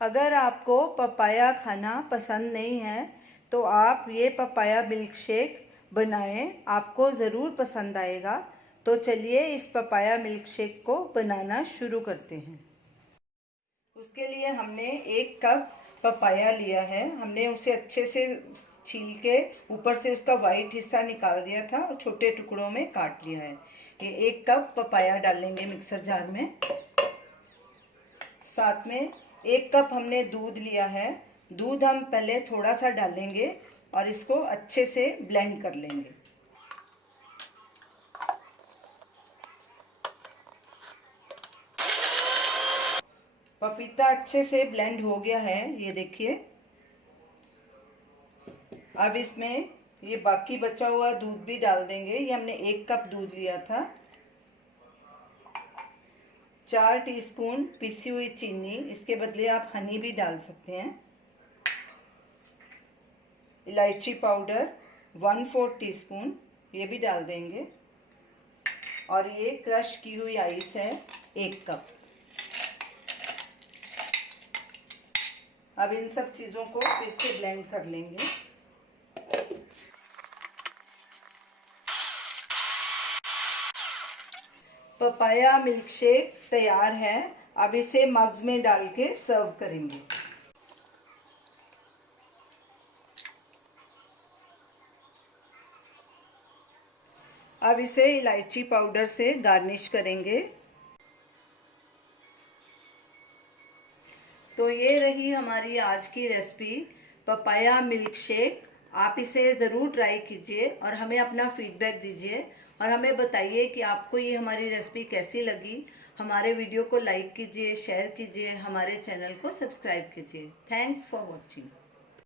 अगर आपको पपाया खाना पसंद नहीं है तो आप ये पपाया मिल्क शेक बनाएं, आपको ज़रूर पसंद आएगा। तो चलिए इस पपाया मिल्क शेक को बनाना शुरू करते हैं। उसके लिए हमने 1 कप पपाया लिया है। हमने उसे अच्छे से छील के ऊपर से उसका वाइट हिस्सा निकाल दिया था और छोटे टुकड़ों में काट लिया है। ये 1 कप पपाया डालेंगे मिक्सर जार में। साथ में 1 कप हमने दूध लिया है। दूध हम पहले थोड़ा सा डालेंगे और इसको अच्छे से ब्लेंड कर लेंगे। पपीता अच्छे से ब्लेंड हो गया है, ये देखिए। अब इसमें ये बाकी बचा हुआ दूध भी डाल देंगे। ये हमने 1 कप दूध लिया था। 4 टीस्पून पिसी हुई चीनी, इसके बदले आप हनी भी डाल सकते हैं। इलायची पाउडर 1/4 टीस्पून, ये भी डाल देंगे। और ये क्रश की हुई आइस है 1 कप। अब इन सब चीज़ों को फिर से ब्लेंड कर लेंगे। पपाया मिल्क शेक तैयार है। अब इसे मग्स में डाल के सर्व करेंगे। अब इसे इलायची पाउडर से गार्निश करेंगे। तो ये रही हमारी आज की रेसिपी पपाया मिल्क शेक। आप इसे ज़रूर ट्राई कीजिए और हमें अपना फीडबैक दीजिए और हमें बताइए कि आपको ये हमारी रेसिपी कैसी लगी। हमारे वीडियो को लाइक कीजिए, शेयर कीजिए, हमारे चैनल को सब्सक्राइब कीजिए। Thanks for watching.